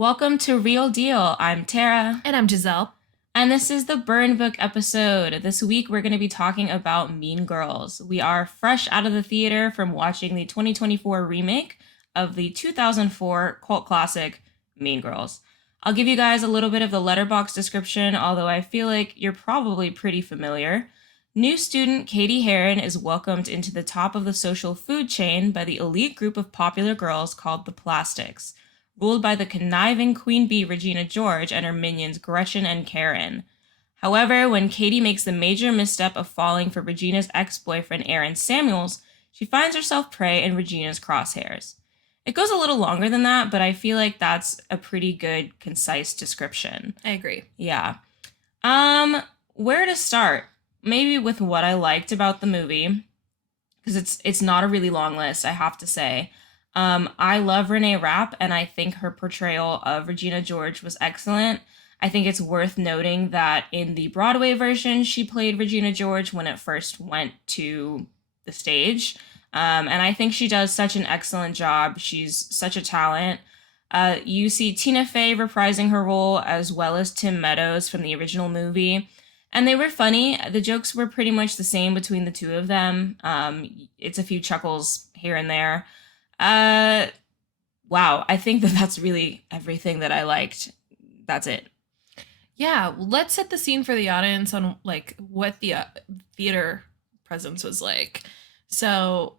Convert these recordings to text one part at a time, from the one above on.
Welcome to Real Deal. I'm Terra. And I'm Jazelle. And this is the Burn Book episode. This week we're going to be talking about Mean Girls. We are fresh out of the theater from watching the 2024 remake of the 2004 cult classic Mean Girls. I'll give you guys a little bit of the letterbox description, although I feel like you're probably pretty familiar. New student Katie Heron is welcomed into the top of the social food chain by the elite group of popular girls called the Plastics, ruled by the conniving Queen Bee Regina George and her minions Gretchen and Karen. However, when Katie makes the major misstep of falling for Regina's ex-boyfriend Aaron Samuels, she finds herself prey in Regina's crosshairs. It goes a little longer than that, but I feel like that's a pretty good, concise description. I agree. Yeah. Where to start? Maybe with what I liked about the movie, because it's not a really long list, I have to say. I love Renee Rapp, and I think her portrayal of Regina George was excellent. I think it's worth noting that in the Broadway version, she played Regina George when it first went to the stage. And I think she does such an excellent job. She's such a talent. You see Tina Fey reprising her role, as well as Tim Meadows from the original movie. And they were funny. The jokes were pretty much the same between the two of them. It's a few chuckles here and there. Wow. I think that that's really everything that I liked. That's it. Yeah, let's set the scene for the audience on like what the theater presence was like. So,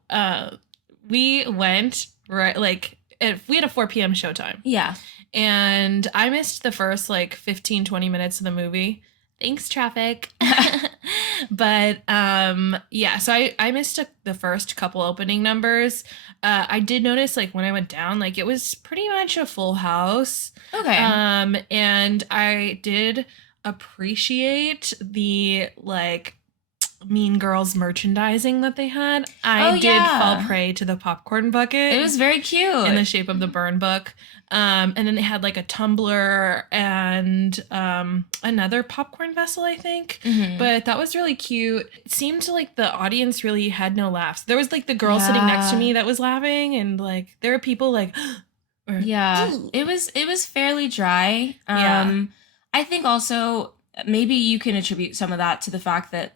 we went right we had a 4 p.m. showtime. Yeah. And I missed the first 15-20 minutes of the movie. Thanks, traffic. But yeah, so I missed the first couple opening numbers. I did notice when I went down, it was pretty much a full house. Okay. And I did appreciate the Mean Girls merchandising that they had. I did fall prey to the popcorn bucket. It was very cute. In the shape of the burn book. And then they had a tumbler and another popcorn vessel, I think. Mm-hmm. But that was really cute. It seemed like the audience really had no laughs. There was the girl sitting next to me that was laughing, and there were people or, yeah. Ooh. It was fairly dry. I think also maybe you can attribute some of that to the fact that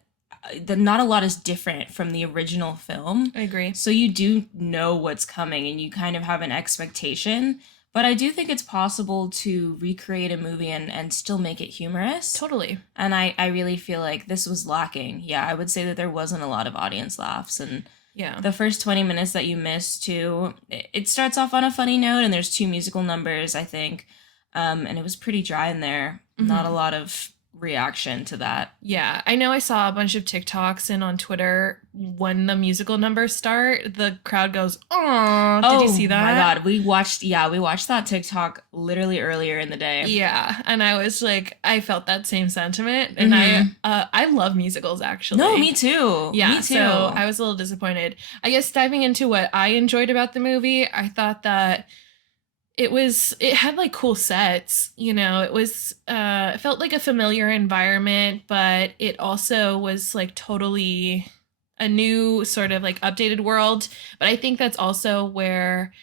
not a lot is different from the original film. I agree. So you do know what's coming and you kind of have an expectation. But I do think it's possible to recreate a movie and still make it humorous. Totally. And I really feel like this was lacking. Yeah, I would say that there wasn't a lot of audience laughs. And yeah, the first 20 minutes that you missed too, it starts off on a funny note and there's 2 musical numbers, I think. And it was pretty dry in there. Mm-hmm. Not a lot of reaction to that. Yeah, I know I saw a bunch of TikToks and on Twitter when the musical numbers start, the crowd goes, "Oh, did you see that?" Oh my god, we watched that TikTok literally earlier in the day. Yeah, and I was I felt that same sentiment, and I love musicals actually. No, me too. Yeah, me too. So I was a little disappointed. I guess diving into what I enjoyed about the movie, I thought that it had cool sets, it felt like a familiar environment, but it also was totally a new sort of updated world. But I think that's also where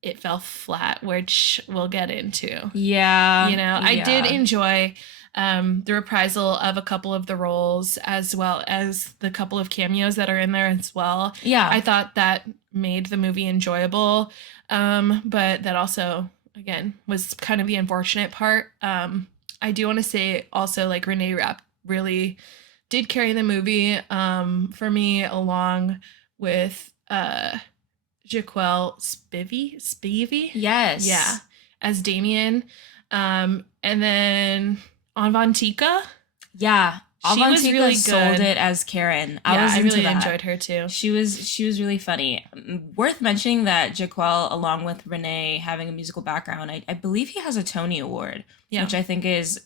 it fell flat, which we'll get into. Yeah. I did enjoy the reprisal of a couple of the roles, as well as the couple of cameos that are in there as well. Yeah. I thought that made the movie enjoyable. But that also, again, was kind of the unfortunate part. I do want to say also, Renee Rapp really did carry the movie for me, along with Jaquel Spivey. Yes. Yeah, as Damien. And then Avantika. Yeah. She was really good. Sold it as Karen. I really enjoyed her too. She was really funny. Worth mentioning that Jaquel, along with Renee, having a musical background, I believe he has a Tony Award, which I think is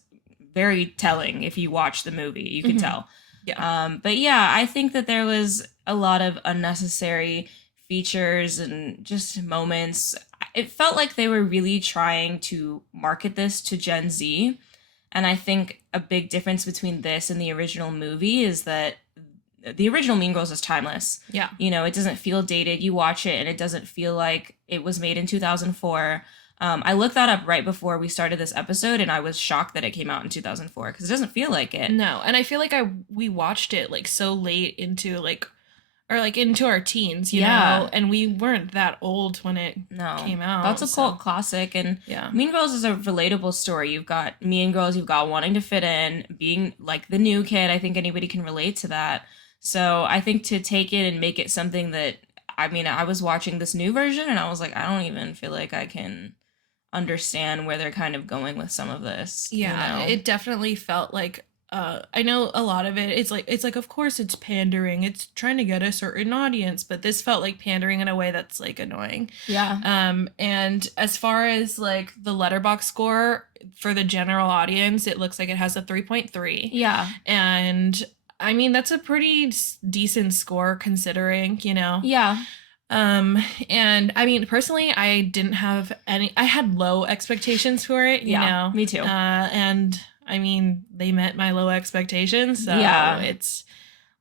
very telling. If you watch the movie, you can tell. Yeah. But yeah, I think that there was a lot of unnecessary features and just moments. It felt like they were really trying to market this to Gen Z. And I think a big difference between this and the original movie is that the original Mean Girls is timeless. Yeah. It doesn't feel dated. You watch it and it doesn't feel like it was made in 2004. I looked that up right before we started this episode, and I was shocked that it came out in 2004 because it doesn't feel like it. No, and I feel like we watched it like so late into like or like into our teens, you know, and we weren't that old when it came out. That's a cult classic, and Mean Girls is a relatable story. You've got mean girls, you've got wanting to fit in, being like the new kid. I think anybody can relate to that. So I think to take it and make it something that, I mean, I was watching this new version and I was like, I don't even feel like I can understand where they're kind of going with some of this. Yeah, it definitely felt like I know a lot of it it's like of course it's pandering, it's trying to get a certain audience, but this felt like pandering in a way that's like annoying. And as far as like the Letterboxd score for the general audience, it looks like it has a 3.3. And I mean that's a pretty decent score considering, you know. And I mean personally I didn't have I had low expectations for it, you know. Me too. And I mean, they met my low expectations, so it's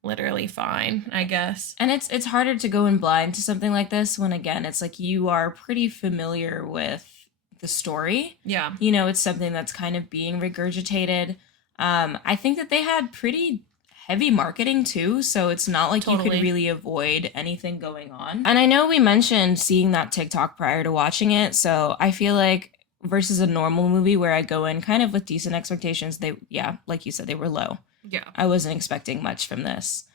literally fine, I guess. And it's harder to go in blind to something like this when, again, it's like you are pretty familiar with the story. You know, it's something that's kind of being regurgitated. I think that they had pretty heavy marketing too, so it's not like you could really avoid anything going on. And I know we mentioned seeing that TikTok prior to watching it, so I feel like versus a normal movie where I go in kind of with decent expectations, they, like you said, they were low. I wasn't expecting much from this.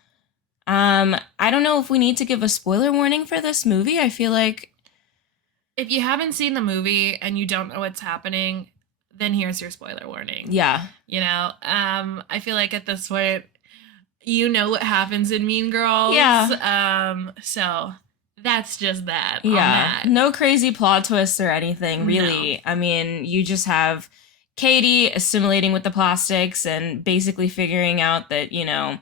I don't know if we need to give a spoiler warning for this movie. I feel like if you haven't seen the movie and you don't know what's happening, then here's your spoiler warning. You know, I feel like at this point, you know what happens in Mean Girls. So that's just that. No crazy plot twists or anything, really. No. I mean, you just have Katie assimilating with the plastics and basically figuring out that, you know,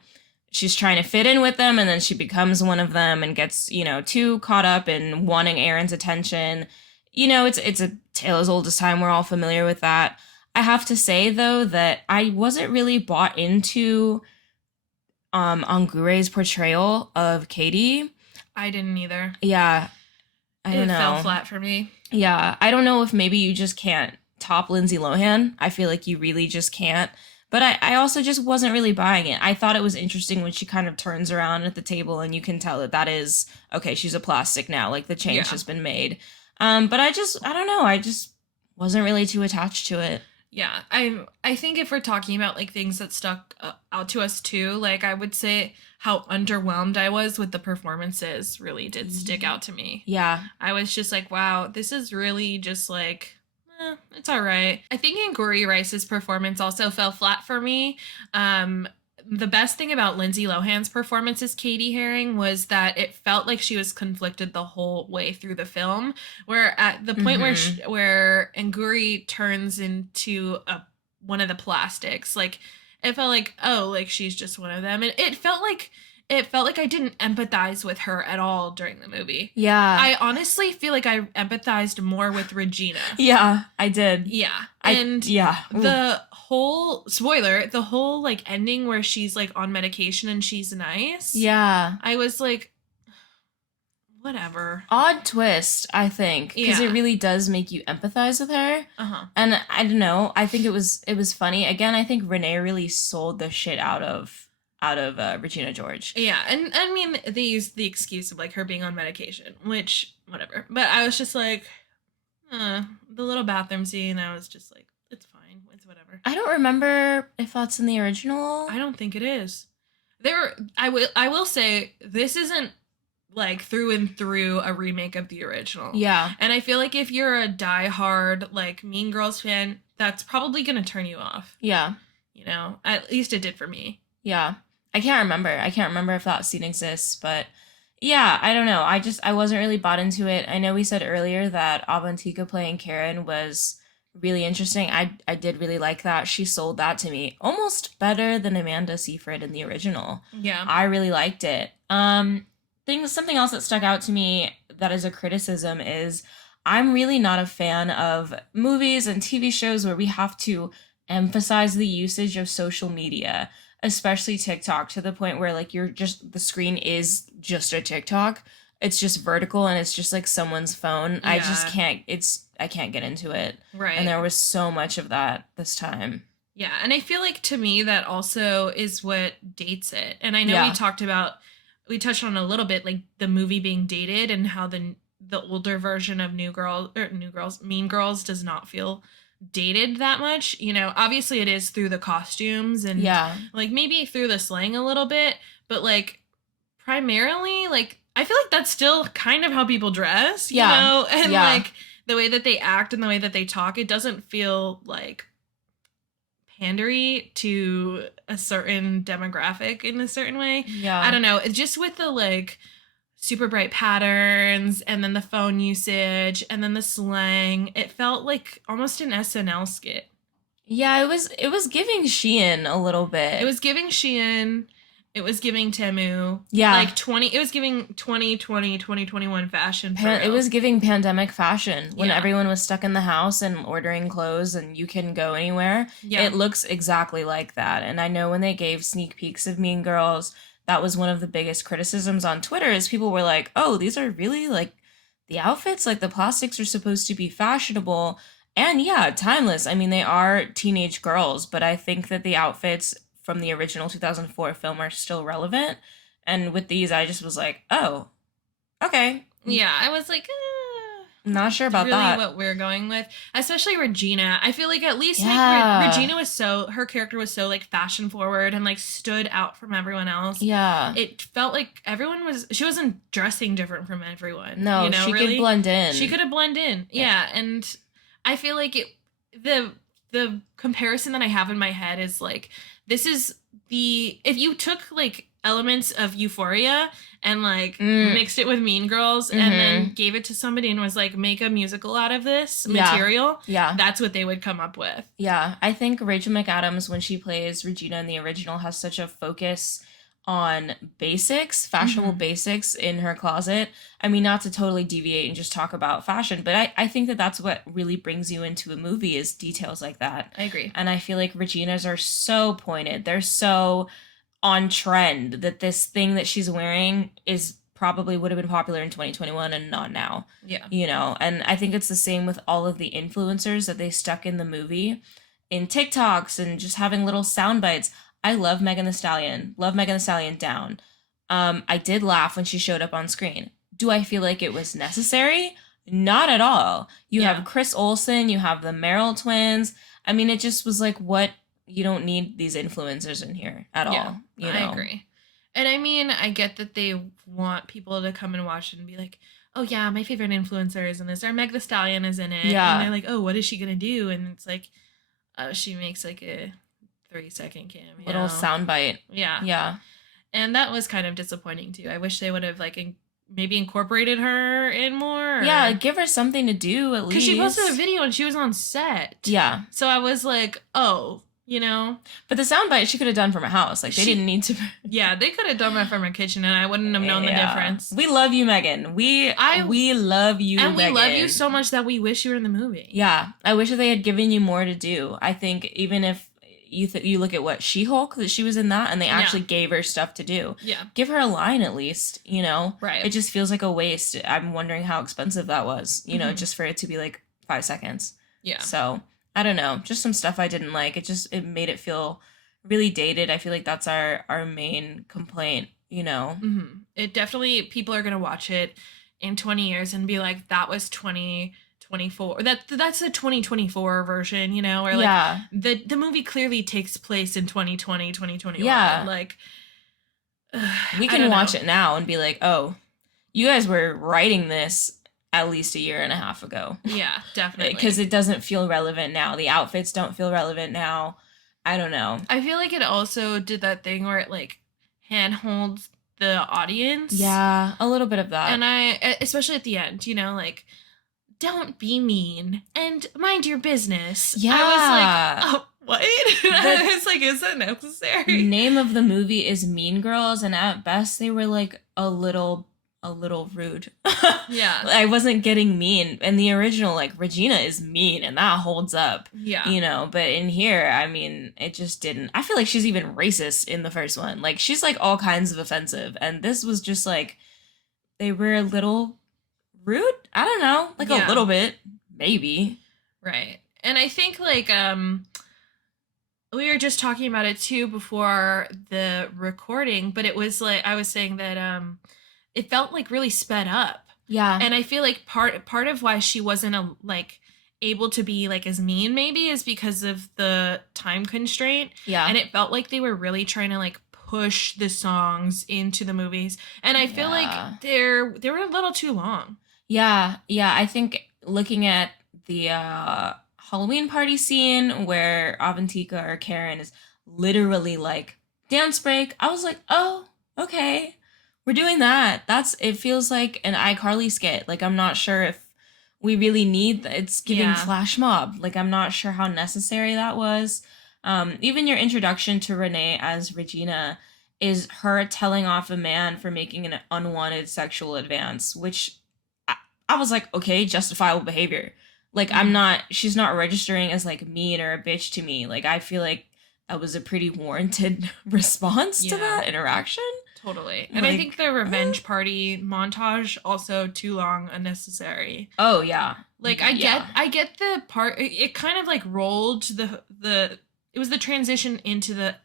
she's trying to fit in with them, and then she becomes one of them and gets, you know, too caught up in wanting Aaron's attention. You know, it's a tale as old as time. We're all familiar with that. I have to say, though, that I wasn't really bought into Angure's portrayal of Katie. I didn't either. I don't know. It fell flat for me. I don't know if maybe you just can't top Lindsay Lohan. I feel like you really just can't. But I also just wasn't really buying it. I thought it was interesting when she kind of turns around at the table and you can tell that is, okay, she's a plastic now. Like the change has been made. But I don't know. I just wasn't really too attached to it. I think if we're talking about like things that stuck out to us too, like I would say how underwhelmed I was with the performances really did stick out to me. I was just like, wow, this is really just like, it's all right. I think Angourie Rice's performance also fell flat for me. The best thing about Lindsay Lohan's performance as Katie Haring was that it felt like she was conflicted the whole way through the film, where at the point where Angourie turns into one of the plastics, like it felt like, oh, like she's just one of them, and it felt like I didn't empathize with her at all during the movie. I honestly feel like I empathized more with Regina. I did. The whole spoiler, the whole like ending where she's like on medication and she's nice. I was like, whatever. Odd twist, I think, because it really does make you empathize with her. And I don't know. I think it was funny. Again, I think Renee really sold the shit out of Regina George. And I mean, they used the excuse of like her being on medication, which whatever. But I was just like, the little bathroom scene, I was just like, it's fine, it's whatever. I don't remember if that's in the original. I don't think it is. I will say this isn't like through and through a remake of the original. And I feel like if you're a diehard like Mean Girls fan, that's probably gonna turn you off. You know, at least it did for me. I can't remember if that scene exists, but I don't know. I wasn't really bought into it. I know we said earlier that Avantika playing Karen was really interesting. I did really like that. She sold that to me almost better than Amanda Seyfried in the original. I really liked it. Something else that stuck out to me that is a criticism is I'm really not a fan of movies and TV shows where we have to emphasize the usage of social media, especially TikTok, to the point where like the screen is just a TikTok. It's just vertical and it's just like someone's phone. I just can't. can't get into it. Right. And there was so much of that this time. Yeah, and I feel like to me that also is what dates it. And I know Yeah. we touched on a little bit like the movie being dated and how the older version of Mean Girls does not feel dated that much. You know, obviously it is through the costumes and like maybe through the slang a little bit, but like primarily like I feel like that's still kind of how people dress, you know, and like the way that they act and the way that they talk, it doesn't feel like pandery to a certain demographic in a certain way. Yeah. I don't know. It's just with the like super bright patterns and then the phone usage and then the slang. It felt like almost an SNL skit. Yeah, it was giving Shein a little bit. It was giving Shein. It was giving Temu. Yeah. Like it was giving 2020, 2021 fashion. It was giving pandemic fashion when everyone was stuck in the house and ordering clothes and you couldn't go anywhere. Yeah. It looks exactly like that. And I know when they gave sneak peeks of Mean Girls, that was one of the biggest criticisms on Twitter is people were like, oh, these are really like the outfits, like the plastics are supposed to be fashionable. And yeah, timeless. I mean, they are teenage girls, but I think that the outfits from the original 2004 film are still relevant. And with these, I just was like, oh, okay. Yeah, I was like, not sure about really that. What we're going with, especially Regina. I feel like at least like, Regina her character was so like fashion forward and like stood out from everyone else. Yeah, it felt like she wasn't dressing different from everyone. No, you know, she could blend in. She could have blended in. Yeah, and I feel like the comparison that I have in my head is like this is if you took like elements of Euphoria and like mixed it with Mean Girls and then gave it to somebody and was like, make a musical out of this material. Yeah. That's what they would come up with. Yeah. I think Rachel McAdams, when she plays Regina in the original, has such a focus on basics, fashionable basics in her closet. I mean, not to totally deviate and just talk about fashion, but I think that that's what really brings you into a movie is details like that. I agree. And I feel like Regina's are so pointed. They're so on trend that this thing that she's wearing is probably would have been popular in 2021 and not now. Yeah. You know, and I think it's the same with all of the influencers that they stuck in the movie in TikToks and just having little sound bites. I love Megan Thee Stallion. Love Megan Thee Stallion down. I did laugh when she showed up on screen. Do I feel like it was necessary? Not at all. You have Chris Olsen. You have the Merrill twins. I mean, it just was like, what? You don't need these influencers in here at all. You know? I agree. And I mean, I get that they want people to come and watch it and be like, oh yeah, my favorite influencer is in this. Or Meg Thee Stallion is in it. Yeah. And they're like, oh, what is she going to do? And it's like, she makes like a 3-second cameo. Little soundbite. Yeah. Yeah. And that was kind of disappointing too. I wish they would have like maybe incorporated her in more. Yeah, give her something to do at least. Because she posted a video and she was on set. Yeah. So I was like, oh, you know. But the soundbite she could have done from her house. Like, they didn't need to. Yeah, they could have done that from her kitchen and I wouldn't have known the difference. We love you, Megan. We love you, and Megan. We love you so much that we wish you were in the movie. Yeah. I wish that they had given you more to do. I think even if you look at what She-Hulk, that she was in that, and they actually gave her stuff to do. Yeah. Give her a line at least, you know? Right. It just feels like a waste. I'm wondering how expensive that was, you know, just for it to be like 5 seconds. Yeah. So, I don't know. Just some stuff I didn't like. It made it feel really dated. I feel like that's our main complaint, you know? Mm-hmm. It definitely, people are going to watch it in 20 years and be like, that was 2024. That's a 2024 version, you know, or like the movie clearly takes place in 2020, 2021. Yeah. Like we can watch it now and be like, oh, you guys were writing this at least a year and a half ago. Yeah, definitely. Because it doesn't feel relevant now. The outfits don't feel relevant now. I don't know. I feel like it also did that thing where it like handholds the audience. Yeah, a little bit of that. And especially at the end, you know, like, don't be mean and mind your business. Yeah. I was like, oh, what? I was like, is that necessary? Name of the movie is Mean Girls, and at best they were like a little rude. Yeah. I wasn't getting mean. In the original, like, Regina is mean, and that holds up. Yeah. You know, but in here, I mean, it just didn't. I feel like she's even racist in the first one. Like, she's like all kinds of offensive, and this was just like, they were a little rude. I don't know, like a little bit, maybe. Right. And I think like we were just talking about it too before the recording, but it was like I was saying that it felt like really sped up. Yeah. And I feel like part of why she wasn't like able to be like as mean maybe is because of the time constraint. Yeah. And it felt like they were really trying to like push the songs into the movies. And I feel like they were a little too long. Yeah. Yeah. I think looking at the Halloween party scene where Avantika or Karen is literally like dance break, I was like, oh, okay, we're doing that. It feels like an iCarly skit. Like, I'm not sure if we really need that. It's giving flash mob. Like, I'm not sure how necessary that was. Even your introduction to Renee as Regina is her telling off a man for making an unwanted sexual advance, which I was like, okay, justifiable behavior. Like, she's not registering as like mean or a bitch to me. Like, I feel like that was a pretty warranted response to that interaction. Totally. And I think the revenge party montage also too long, unnecessary. Oh yeah. Like I get the part it kind of like rolled it was the transition into the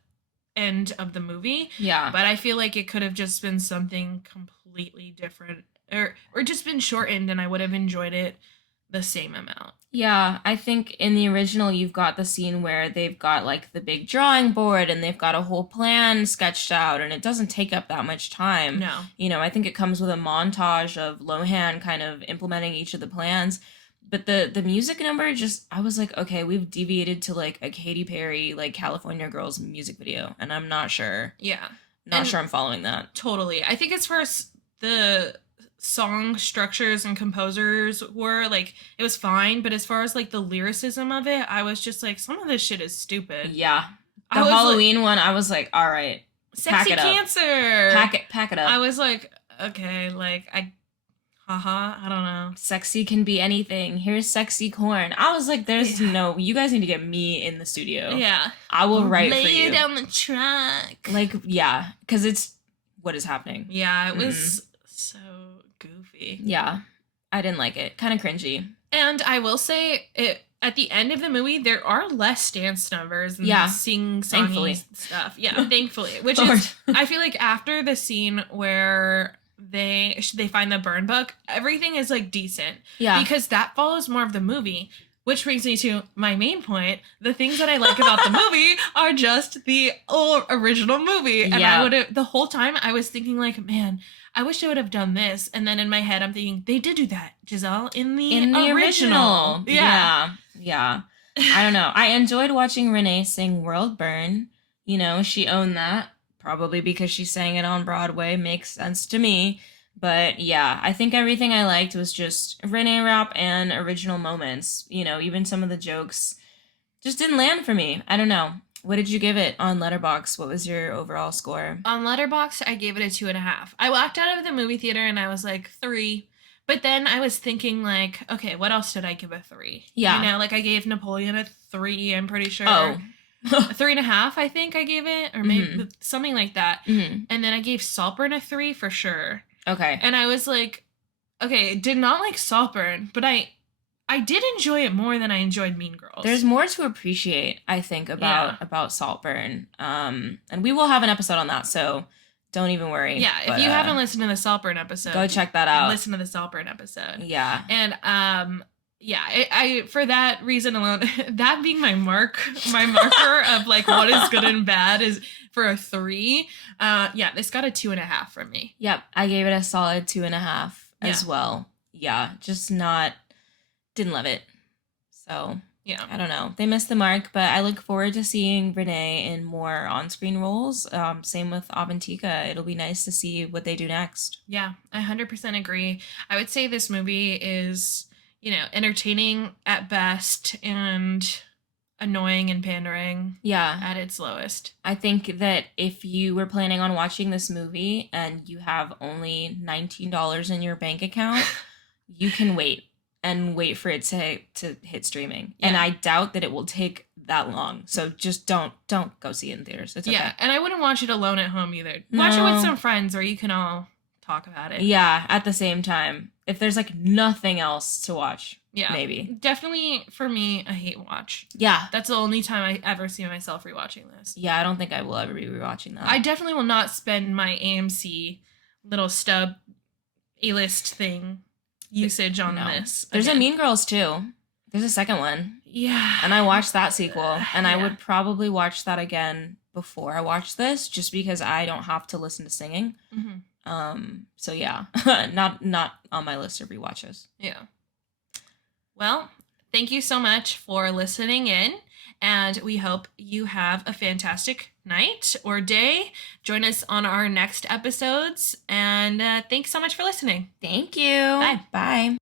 end of the movie. Yeah. But I feel like it could have just been something completely different or just been shortened and I would have enjoyed it the same amount. Yeah, I think in the original you've got the scene where they've got like the big drawing board and they've got a whole plan sketched out and it doesn't take up that much time. No. You know, I think it comes with a montage of Lohan kind of implementing each of the plans. But the music number just, I was like, okay, we've deviated to like a Katy Perry, like California Girls music video. And I'm not sure. Yeah. Not sure I'm following that. Totally. I think as far as the song structures and composers were like it was fine, but as far as like the lyricism of it, I was just like some of this shit is stupid. Yeah. The Halloween one, I was like, all right. Sexy cancer. Pack it up. I was like, okay, like I don't know. Sexy can be anything. Here's sexy corn. I was like, there's no, you guys need to get me in the studio. Yeah. I will write for you. Lay down the track. Like, yeah, because it's what is happening. Yeah, it was so goofy. Yeah, I didn't like it. Kind of cringy. And I will say, at the end of the movie, there are less dance numbers and sing-songy stuff. Yeah, thankfully. Which is, I feel like after the scene where they find the burn book, everything is like decent. Yeah. Because that follows more of the movie. Which brings me to my main point. The things that I like about the movie are just the original movie. And the whole time I was thinking like, man, I wish I would have done this. And then in my head, I'm thinking, they did do that, Jazelle, in the original. Yeah. I don't know. I enjoyed watching Renee sing World Burn. You know, she owned that. Probably because she sang it on Broadway. Makes sense to me. But yeah, I think everything I liked was just Renee rap and original moments. You know, even some of the jokes just didn't land for me. I don't know. What did you give it on Letterboxd? What was your overall score? On Letterboxd, I gave it a 2.5. I walked out of the movie theater and I was like 3. But then I was thinking like, okay, what else did I give a 3? Yeah. You know, like I gave Napoleon a 3, I'm pretty sure. Oh. 3.5, I think I gave it. Or maybe something like that. Mm-hmm. And then I gave Saltburn a 3 for sure. Okay. And I was like, okay, did not like Saltburn, but I did enjoy it more than I enjoyed Mean Girls. There's more to appreciate, I think, about Saltburn. And we will have an episode on that, so don't even worry. Yeah, if you haven't listened to the Saltburn episode, go check that out. Listen to the Saltburn episode. Yeah. And I for that reason alone, that being my marker of like what is good and bad is for a 3. This got a 2.5 from me. Yep, I gave it a solid 2.5 as well. Yeah, just didn't love it. So yeah, I don't know. They missed the mark, but I look forward to seeing Renee in more on-screen roles. Same with Avantika. It'll be nice to see what they do next. Yeah, I 100% agree. I would say this movie is, entertaining at best and annoying and pandering at its lowest. I think that if you were planning on watching this movie and you have only $19 in your bank account, you can wait for it to hit streaming. Yeah. And I doubt that it will take that long. So just don't go see it in theaters. It's okay. Yeah, and I wouldn't watch it alone at home either. Watch it with some friends where you can all talk about it. Yeah, at the same time. If there's like nothing else to watch, maybe. Definitely for me, a hate watch. Yeah. That's the only time I ever see myself rewatching this. Yeah, I don't think I will ever be rewatching that. I definitely will not spend my AMC little stub A-list thing usage on this. There's a Mean Girls too. There's a second one. Yeah. And I watched that sequel. And I would probably watch that again before I watch this, just because I don't have to listen to singing. So yeah, not on my list of rewatches. Yeah. Well, thank you so much for listening in, and we hope you have a fantastic night or day. Join us on our next episodes, and thanks so much for listening. Thank you. Bye. Bye.